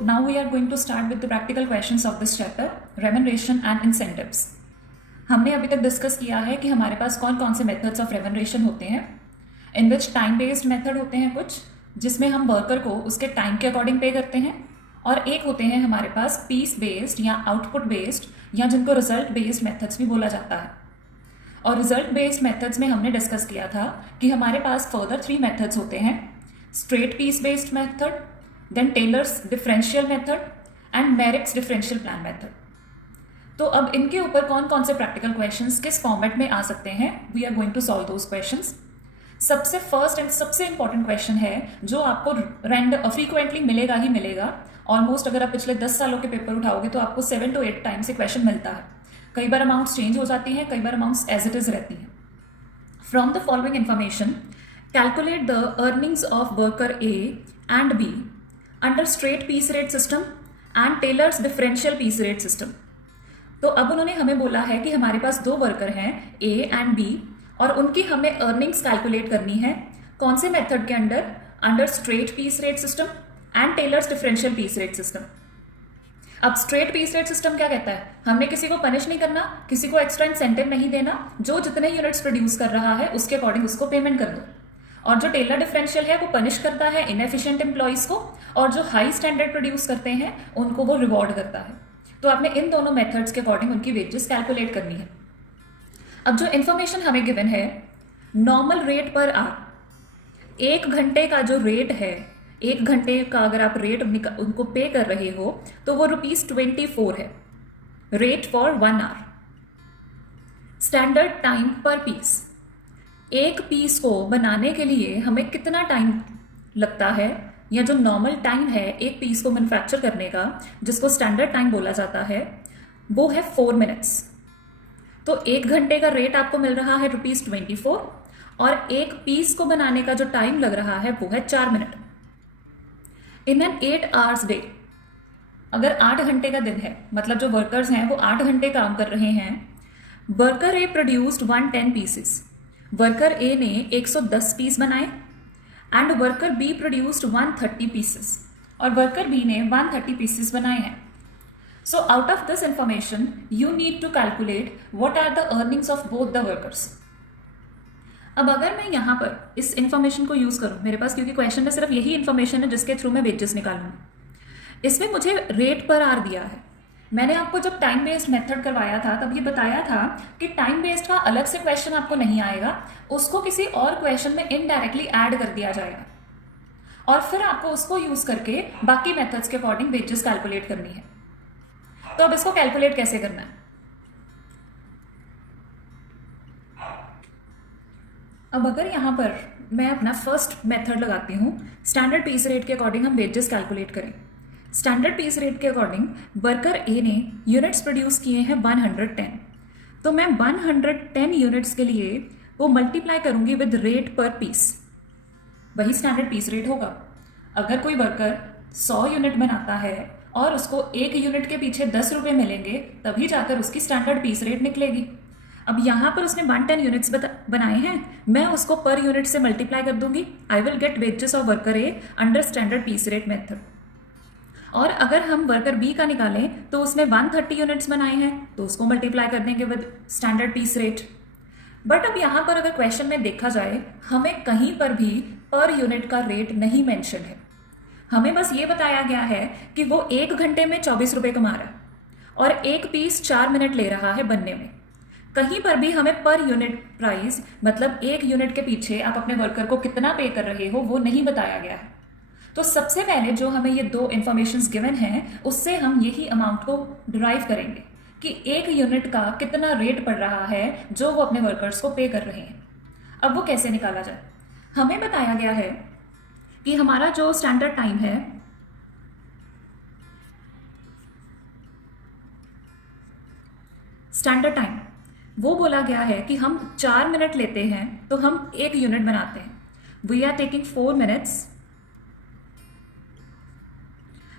now we are going to start with the practical questions of this chapter, remuneration and incentives. हमने अभी तक discuss किया है कि हमारे पास कौन कौन से मेथड्स ऑफ रेमुनरेशन होते हैं, इन विच टाइम बेस्ड मेथड होते हैं कुछ, जिसमें हम वर्कर को उसके टाइम के अकॉर्डिंग पे करते हैं, और एक होते हैं हमारे पास पीस बेस्ड या आउटपुट बेस्ड या जिनको रिजल्ट बेस्ड मेथड्स भी बोला जाता है. और रिजल्ट बेस्ड मेथड्स में हमने डिस्कस किया था कि हमारे पास फर्दर 3 मेथड्स होते हैं, straight piece based method, then Taylor's differential method and merits differential plan method. तो अब इनके ऊपर कौन कौन से प्रैक्टिकल क्वेश्चंस किस फॉर्मेट में आ सकते हैं, we are going to solve those questions. सबसे फर्स्ट एंड सबसे इंपॉर्टेंट क्वेश्चन है जो आपको फ्रीक्वेंटली मिलेगा ही मिलेगा. ऑलमोस्ट अगर आप पिछले 10 सालों के पेपर उठाओगे तो आपको 7 to 8 टाइम्स ये क्वेश्चन मिलता है. कई बार अमाउंट्स चेंज हो जाती हैं, कई बार अमाउंट्स एज इट इज रहती हैं. From the following information calculate the earnings of worker A and B under straight piece rate system and Taylor's differential piece rate system. तो अब उन्होंने हमें बोला है कि हमारे पास 2 वर्कर हैं ए एंड बी और उनकी हमें अर्निंग्स कैलकुलेट करनी है. कौन से मेथड के under straight piece rate system and Taylor's differential piece rate system. अब स्ट्रेट पीस रेट सिस्टम क्या कहता है, हमने किसी को पनिश नहीं करना, किसी को एक्स्ट्रा इंसेंटिव नहीं देना, जो जितने यूनिट्स प्रोड्यूस कर रहा है उसके अकॉर्डिंग उसको पेमेंट कर दो. और जो टेलर डिफरेंशियल है वो पनिश करता है इनएफिशिएंट एम्प्लॉइज को, और जो हाई स्टैंडर्ड प्रोड्यूस करते हैं उनको वो रिवॉर्ड करता है. तो आपने इन दोनों मेथड्स के अकॉर्डिंग उनकी वेजेस कैलकुलेट करनी है. अब जो इन्फॉर्मेशन हमें गिवन है, नॉर्मल रेट पर आवर, 1 घंटे का जो रेट है, 1 घंटे का अगर आप रेट उनको पे कर रहे हो तो वो ₹24 है, rate for 1 hour. Standard time per piece, एक पीस को बनाने के लिए हमें कितना टाइम लगता है, या जो नॉर्मल टाइम है एक पीस को मैन्युफैक्चर करने का, जिसको स्टैंडर्ड टाइम बोला जाता है, वो है 4 मिनट्स. तो 1 घंटे का रेट आपको मिल रहा है ₹24 और एक पीस को बनाने का जो टाइम लग रहा है वो है 4 minute. In an 8 hours day, अगर 8 घंटे का दिन है, मतलब जो वर्कर्स हैं वो 8 घंटे काम कर रहे हैं. Worker A produced 110 pieces, worker A ने 110 पीस बनाए, and worker B produced 130 pieces, और वर्कर बी ने 130 पीसेस बनाए हैं. So out of this information you need to calculate what are the earnings of both the workers. अब अगर मैं यहाँ पर इस इंफॉर्मेशन को यूज़ करूँ, मेरे पास क्योंकि क्वेश्चन में सिर्फ यही इंफॉर्मेशन है जिसके थ्रू मैं वेजेस निकालूंगी, इसमें मुझे रेट पर आर दिया है. मैंने आपको जब टाइम बेस्ड मेथड करवाया था तब ये बताया था कि टाइम बेस्ड का अलग से क्वेश्चन आपको नहीं आएगा, उसको किसी और क्वेश्चन में इनडायरेक्टली ऐड कर दिया जाएगा और फिर आपको उसको यूज़ करके बाकी मेथड्स के अकॉर्डिंग वेजेस कैलकुलेट करनी है. तो अब इसको कैलकुलेट कैसे करना है. अब अगर यहाँ पर मैं अपना फर्स्ट मेथड लगाती हूँ, स्टैंडर्ड पीस रेट के अकॉर्डिंग हम वेजेस कैलकुलेट करें. स्टैंडर्ड पीस रेट के अकॉर्डिंग वर्कर ए ने यूनिट्स प्रोड्यूस किए हैं 110, तो मैं 110 यूनिट्स के लिए वो मल्टीप्लाई करूँगी विद रेट पर पीस, वही स्टैंडर्ड पीस रेट होगा. अगर कोई वर्कर 100 यूनिट बनाता है और उसको 1 यूनिट के पीछे 10 रुपये मिलेंगे, तभी जाकर उसकी स्टैंडर्ड पीस रेट निकलेगी. अब यहाँ पर उसने 110 यूनिट्स बनाए हैं, मैं उसको पर यूनिट से मल्टीप्लाई कर दूंगी. I will get wages of worker A under standard piece rate method. और अगर हम वर्कर बी का निकालें तो उसने 130 यूनिट्स बनाए हैं, तो उसको मल्टीप्लाई कर देंगे with standard piece rate. But अब यहाँ पर अगर क्वेश्चन में देखा जाए, हमें कहीं पर भी पर यूनिट का रेट नहीं मेंशन है. हमें बस ये बताया गया है कि वो 1 घंटे में 24 रुपये कमा रहा है और एक पीस 4 मिनट ले रहा है बनने में. कहीं पर भी हमें पर यूनिट प्राइस, मतलब 1 यूनिट के पीछे आप अपने वर्कर को कितना पे कर रहे हो, वो नहीं बताया गया है. तो सबसे पहले जो हमें ये 2 इन्फॉर्मेशंस गिवन हैं, उससे हम यही अमाउंट को डिराइव करेंगे कि 1 यूनिट का कितना रेट पड़ रहा है जो वो अपने वर्कर्स को पे कर रहे हैं. अब वो कैसे निकाला जाए. हमें बताया गया है कि हमारा जो स्टैंडर्ड टाइम है, स्टैंडर्ड टाइम वो बोला गया है कि हम 4 मिनट लेते हैं तो हम 1 यूनिट बनाते हैं. वी आर टेकिंग 4 मिनट्स,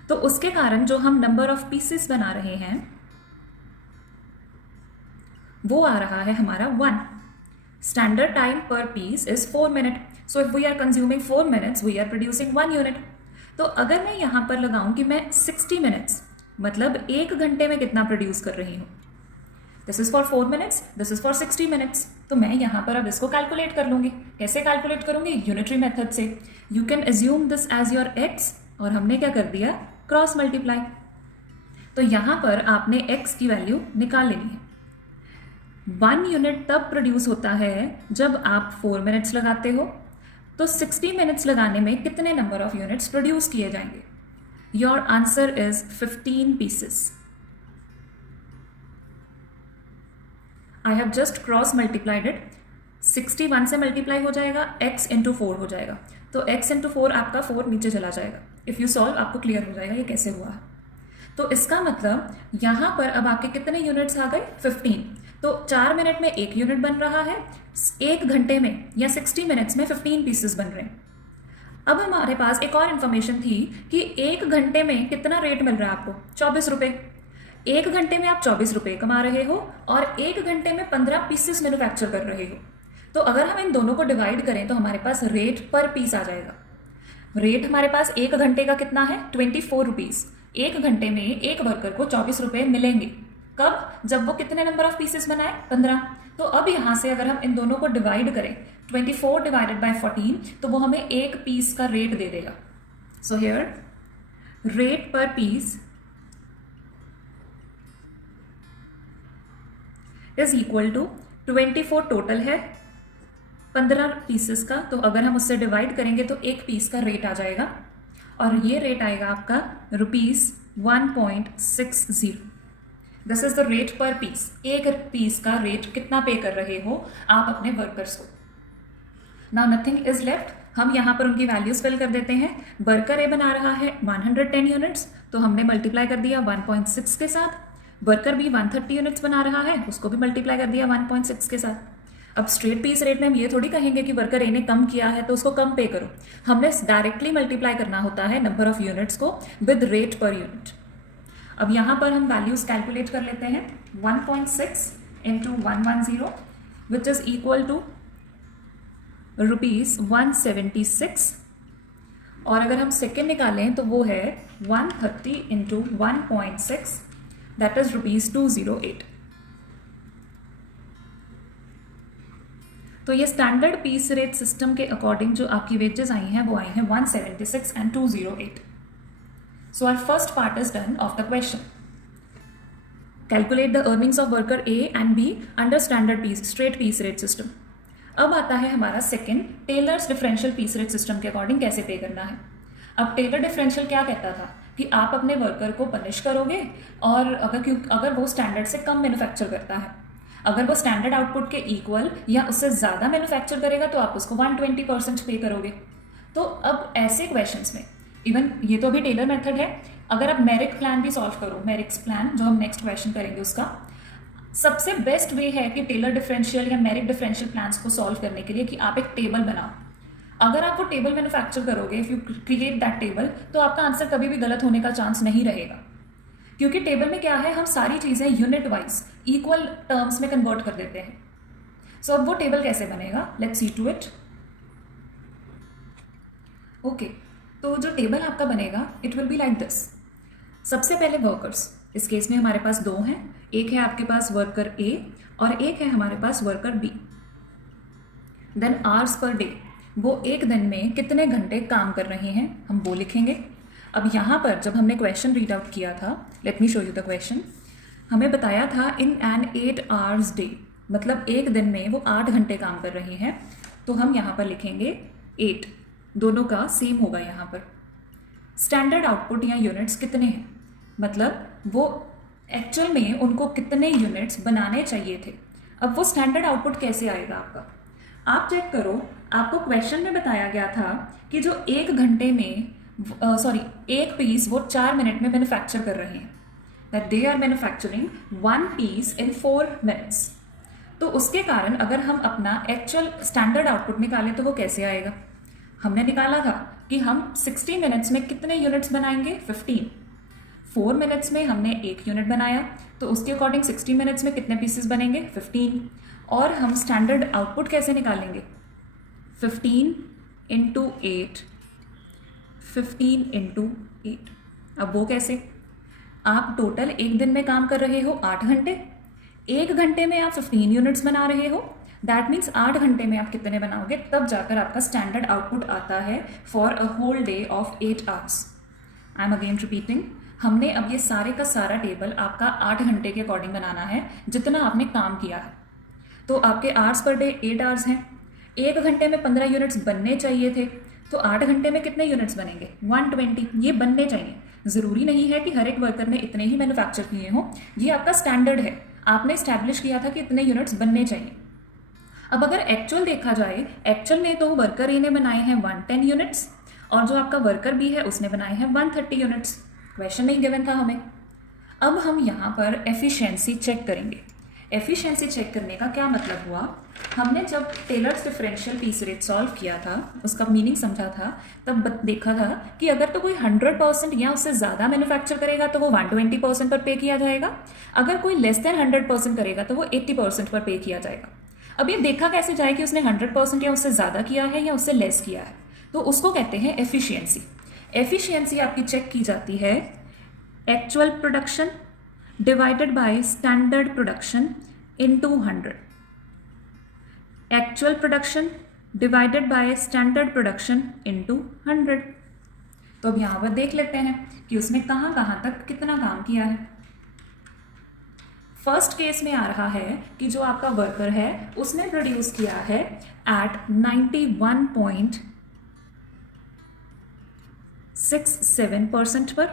तो उसके कारण जो हम नंबर ऑफ पीसेस बना रहे हैं वो आ रहा है हमारा 1. Standard time per piece is 4 minute. So if we are consuming 4 minutes, we are producing 1 unit. तो अगर मैं यहाँ पर लगाऊं कि मैं 60 मिनट्स मतलब 1 घंटे में कितना प्रोड्यूस कर रही हूँ, this is for 4 minutes, this is for 60 minutes, तो मैं यहाँ पर अब इसको कैलकुलेट कर लूँगी। कैसे कैलकुलेट करूँगी? यूनिटरी मेथड से। You can assume this as your X, और हमने क्या कर दिया? Cross multiply. तो यहाँ पर आपने x की वैल्यू निकाल लेनी है। 1 यूनिट तब प्रोड्यूस होता है जब आप 4 मिनट्स लगाते हो, तो 60 मिनट्स लगाने में कितने नंबर ऑफ यूनिट्स प्रोड्यूस किए जाएंगे? Your answer is 15 pieces. I have just cross multiplied it. 61 से मल्टीप्लाई हो जाएगा, x इंटू 4 हो जाएगा, तो x इंटू 4 आपका 4 नीचे चला जाएगा। इफ़ यू सॉल्व आपको क्लियर हो जाएगा ये कैसे हुआ है। तो इसका मतलब यहाँ पर अब आपके कितने यूनिट्स आ गए? 15। तो 4 मिनट में 1 यूनिट बन रहा है, 1 घंटे में या 60 मिनट्स में 15 पीसेस बन रहे हैं। अब हमारे पास एक और इन्फॉर्मेशन थी कि 1 घंटे में कितना रेट मिल रहा है आपको? 24 रुपये। 1 घंटे में आप 24 रुपये कमा रहे हो और 1 घंटे में 15 पीसेस मैन्युफैक्चर कर रहे हो। तो अगर हम इन दोनों को डिवाइड करें तो हमारे पास रेट पर पीस आ जाएगा। रेट हमारे पास 1 घंटे का कितना है? 24 रुपीज़। 1 घंटे में एक वर्कर को 24 रुपये मिलेंगे। कब? जब वो कितने नंबर ऑफ पीसेस बनाए? 15। तो अब यहाँ से अगर हम इन दोनों को डिवाइड करें 24 डिवाइडेड बाय 14, तो वो हमें एक पीस का रेट दे देगा। So here rate per piece is equal to 24 total है 15 पीसेस का, तो अगर हम उससे डिवाइड करेंगे तो एक पीस का रेट आ जाएगा, और ये रेट आएगा आपका ₹1.60। This is the rate per piece. एक पीस का रेट कितना पे कर रहे हो आप अपने वर्कर्स को। Now nothing is left. हम यहाँ पर उनकी वैल्यूज फिल कर देते हैं। वर्कर ए बना रहा है 110 यूनिट्स, तो हमने मल्टीप्लाई कर दिया 1.6 के साथ। वर्कर बी 130 यूनिट्स बना रहा है, उसको भी मल्टीप्लाई कर दिया 1.6 के साथ। अब स्ट्रेट पीस रेट में हम ये थोड़ी कहेंगे कि वर्कर ए ने कम किया है तो उसको कम पे करो। हमने डायरेक्टली मल्टीप्लाई करना होता है नंबर ऑफ यूनिट्स को विद रेट पर यूनिट। अब यहाँ पर हम वैल्यूज कैलकुलेट कर लेते हैं। 1.6 into 110 which is equal to ₹176, और अगर हम सेकेंड निकालें तो वो है 130 इंटू 1.6, दैट इज ₹208। तो ये स्टैंडर्ड पीस रेट सिस्टम के अकॉर्डिंग जो आपकी वेजेस आई हैं वो आई हैं 176 and 208। So our first part is done of the question. Calculate the earnings of worker A and B under standard piece straight piece rate system. अब आता है हमारा second, Taylor's differential piece rate system के according कैसे pay करना है। अब Taylor differential क्या कहता था कि आप अपने वर्कर को पनिश करोगे, और अगर वो स्टैंडर्ड से कम मैन्युफैक्चर करता है, अगर वो स्टैंडर्ड आउटपुट के इक्वल या उससे ज़्यादा मैन्युफैक्चर करेगा तो आप उसको 120% पे करोगे। तो अब ऐसे क्वेश्चंस में इवन ये तो अभी टेलर मेथड है, अगर आप मेरिक प्लान भी सॉल्व करो, मेरिक्स प्लान जो हम नेक्स्ट क्वेश्चन करेंगे उसका सबसे बेस्ट वे है कि टेलर डिफरेंशियल या मेरिक डिफरेंशियल प्लान्स को सॉल्व करने के लिए कि आप एक टेबल बनाओ। अगर आप वो टेबल मैन्युफैक्चर करोगे, if you create that table, तो आपका आंसर कभी भी गलत होने का चांस नहीं रहेगा, क्योंकि टेबल में क्या है, हम सारी चीज़ें यूनिट वाइज इक्वल टर्म्स में कन्वर्ट कर देते हैं। सो अब वो टेबल कैसे बनेगा, let's see to it. Okay, तो जो टेबल आपका बनेगा it will be like this. सबसे पहले वर्कर्स, इस केस में हमारे पास 2 हैं, एक है आपके पास वर्कर ए और एक है हमारे पास worker B. Then hours per day, वो एक दिन में कितने घंटे काम कर रहे हैं हम वो लिखेंगे। अब यहाँ पर जब हमने क्वेश्चन रीड आउट किया था, let me show you the question, हमें बताया था इन एन 8 आवर्स डे, मतलब एक दिन में वो 8 घंटे काम कर रहे हैं, तो हम यहाँ पर लिखेंगे 8, दोनों का सेम होगा यहाँ पर। स्टैंडर्ड आउटपुट या यूनिट्स कितने हैं, मतलब वो एक्चुअल में उनको कितने यूनिट्स बनाने चाहिए थे। अब वो स्टैंडर्ड आउटपुट कैसे आएगा आपका, आप चेक करो। आपको क्वेश्चन में बताया गया था कि जो एक घंटे में एक पीस वो 4 मिनट में मैन्युफैक्चर कर रहे हैं, that they are manufacturing 1 piece in 4 minutes. तो उसके कारण अगर हम अपना एक्चुअल स्टैंडर्ड आउटपुट निकालें तो वो कैसे आएगा। हमने निकाला था कि हम 60 मिनट्स में कितने यूनिट्स बनाएंगे, 15। 4 मिनट्स में हमने 1 यूनिट बनाया, तो उसके अकॉर्डिंग 60 मिनट्स में कितने पीसेस बनेंगे, 15। और हम स्टैंडर्ड आउटपुट कैसे निकालेंगे, 15 इंटू 8, 15 इंटू 8। अब वो कैसे? आप टोटल एक दिन में काम कर रहे हो 8 घंटे, 1 घंटे में आप 15 यूनिट्स बना रहे हो, दैट मीन्स 8 घंटे में आप कितने बनाओगे, तब जाकर आपका स्टैंडर्ड आउटपुट आता है for a whole day of 8 hours. I am again repeating, हमने अब ये सारे का सारा टेबल आपका 8 घंटे के अकॉर्डिंग बनाना है जितना आपने काम किया है। तो आपके आवर्स पर डे 8 आवर्स हैं, 1 घंटे में 15 यूनिट्स बनने चाहिए थे, तो 8 घंटे में कितने यूनिट्स बनेंगे? 120। ये बनने चाहिए, ज़रूरी नहीं है कि हर एक वर्कर ने इतने ही मैन्युफैक्चर किए हों, ये आपका स्टैंडर्ड है, आपने इस्टेब्लिश किया था कि इतने यूनिट्स बनने चाहिए। अब अगर एक्चुअल देखा जाए, एक्चुअल में तो वर्कर ए ने बनाए हैं 110 यूनिट्स और जो आपका वर्कर बी है उसने बनाए हैं 130 यूनिट्स। क्वेश्चन नहीं गिवन था हमें। अब हम यहाँ पर एफिशिएंसी चेक करेंगे। एफिशिएंसी चेक करने का क्या मतलब हुआ, हमने जब Taylor's differential piece rate solve किया था, उसका मीनिंग समझा था, तब देखा था कि अगर तो कोई 100% या उससे ज़्यादा मैन्युफैक्चर करेगा तो वो 120% पर पे किया जाएगा, अगर कोई लेस देन 100% करेगा तो वो 80% पर पे किया जाएगा। अब ये देखा कैसे जाए कि उसने 100% या उससे ज़्यादा किया है या उससे लेस किया है, तो उसको कहते हैं एफिशिएंसी। एफिशिएंसी आपकी चेक की जाती है actual production divided by standard production into 100। Actual production divided by standard production into 100। तो अब यहाँ पर देख लेते हैं कि उसने कहाँ कहाँ तक कितना काम किया है। फर्स्ट केस में आ रहा है कि जो आपका वर्कर है उसने प्रोड्यूस किया है एट 91.67% पर,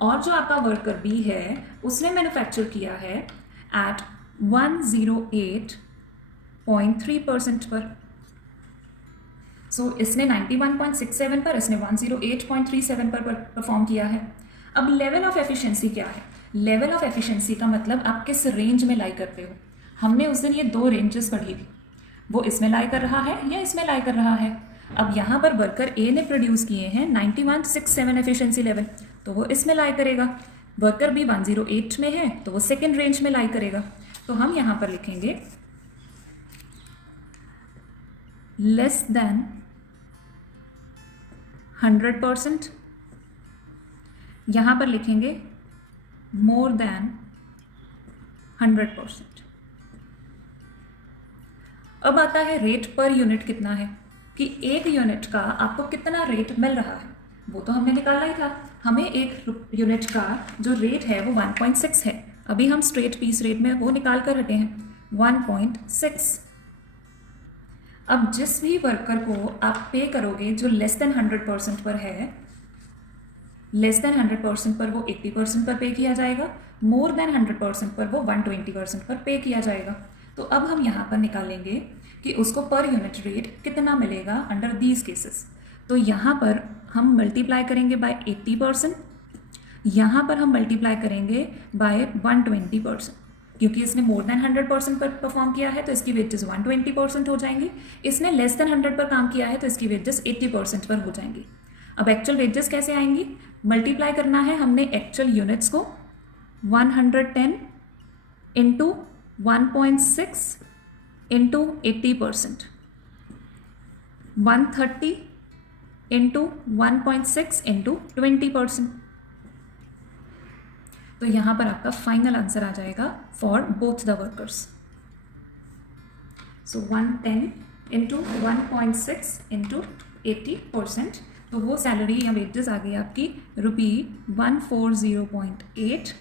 और जो आपका वर्कर बी है उसने मैन्युफैक्चर किया है एट 108.3% पर। सो इसने 91.67 पर, इसने 108.37 पर परफॉर्म किया है। अब लेवल ऑफ एफिशिएंसी क्या है? लेवल ऑफ एफिशिएंसी का मतलब आप किस रेंज में लाई करते हो। हमने उस दिन ये 2 रेंजेस पढ़ी थी, वो इसमें लाई कर रहा है या इसमें लाई कर रहा है। अब यहाँ पर वर्कर ए ने प्रोड्यूस किए हैं 91.67 एफिशिएंसी लेवल, तो वो इसमें लाई करेगा। वर्कर बी 108 में है तो वो सेकेंड रेंज में लाई करेगा। तो हम यहाँ पर लिखेंगे लेस देन 100%, यहाँ पर लिखेंगे मोर देन 100%। अब आता है रेट पर यूनिट कितना है, कि एक यूनिट का आपको कितना रेट मिल रहा है, वो तो हमने निकाला ही था। हमें एक यूनिट का जो रेट है वो 1.6 है। अभी हम स्ट्रेट पीस रेट में वो निकाल कर हटे हैं 1.6। अब जिस भी वर्कर को आप पे करोगे जो लेस देन 100% पर है, लेस देन 100% पर वो 80% पर पे किया जाएगा, मोर देन 100% पर वो 120% पर पे किया जाएगा। तो अब हम यहाँ पर निकालेंगे कि उसको पर यूनिट रेट कितना मिलेगा अंडर दीज केसेस। तो यहाँ पर हम मल्टीप्लाई करेंगे बाय 80%, यहाँ पर हम मल्टीप्लाई करेंगे बाय 120%, क्योंकि इसने मोर देन 100% पर परफॉर्म किया है तो इसकी वेजेस 120% हो जाएंगी। इसने लेस देन 100 पर काम किया है तो इसकी वेजेस 80% पर हो जाएंगी। अब एक्चुअल वेजेस कैसे आएंगी? मल्टीप्लाई करना है हमने एक्चुअल यूनिट्स को 110 इंटू 1.6 इंटू 80%, 130 इंटू 1.6 इंटू 20%। तो यहाँ पर आपका फाइनल आंसर आ जाएगा for both the workers. So 110 into 1.6 into 80%, तो वो सैलरी या वेजेस आ गई आपकी ₹140.8।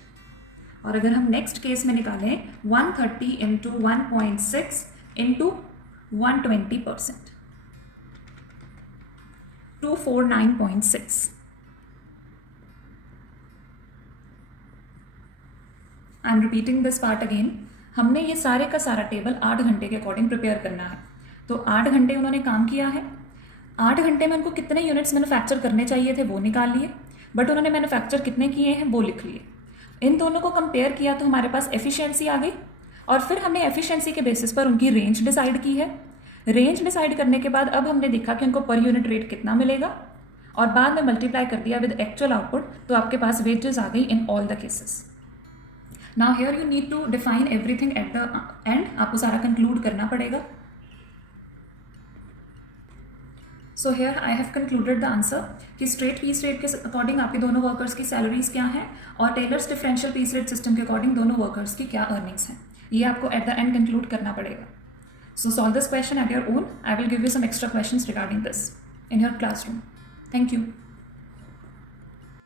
और अगर हम नेक्स्ट केस में निकालें 130 into 1.6 into 120%, 249.6। I am repeating this part again. हमने ये सारे का सारा टेबल 8 घंटे के अकॉर्डिंग प्रिपेयर करना है। तो 8 घंटे उन्होंने काम किया है, 8 घंटे में उनको कितने यूनिट्स मैन्युफैक्चर करने चाहिए थे वो निकाल लिए, बट उन्होंने मैन्युफैक्चर कितने किए हैं वो लिख लिए। इन दोनों को कंपेयर किया तो हमारे पास एफिशिएंसी आ गई, और फिर हमने एफिशिएंसी के बेसिस पर उनकी रेंज डिसाइड की है। रेंज डिसाइड करने के बाद अब हमने देखा कि उनको पर यूनिट रेट कितना मिलेगा, और बाद में मल्टीप्लाई कर दिया विद एक्चुअल आउटपुट, तो आपके पास वेजेस आ गई in all the cases. Now here you need to define everything at the end, आपको सारा कंक्लूड करना पड़ेगा। So here I have concluded the answer कि स्ट्रेट पीस रेट के अकॉर्डिंग आपके दोनों वर्कर्स की सैलरीज क्या हैं और Taylor's differential piece rate system के अकॉर्डिंग दोनों वर्कर्स की क्या अर्निंग्स हैं, ये आपको एट द एंड कंक्लूड करना पड़ेगा. So solve this question at your own. I will give you some extra questions regarding this in your classroom. Thank you.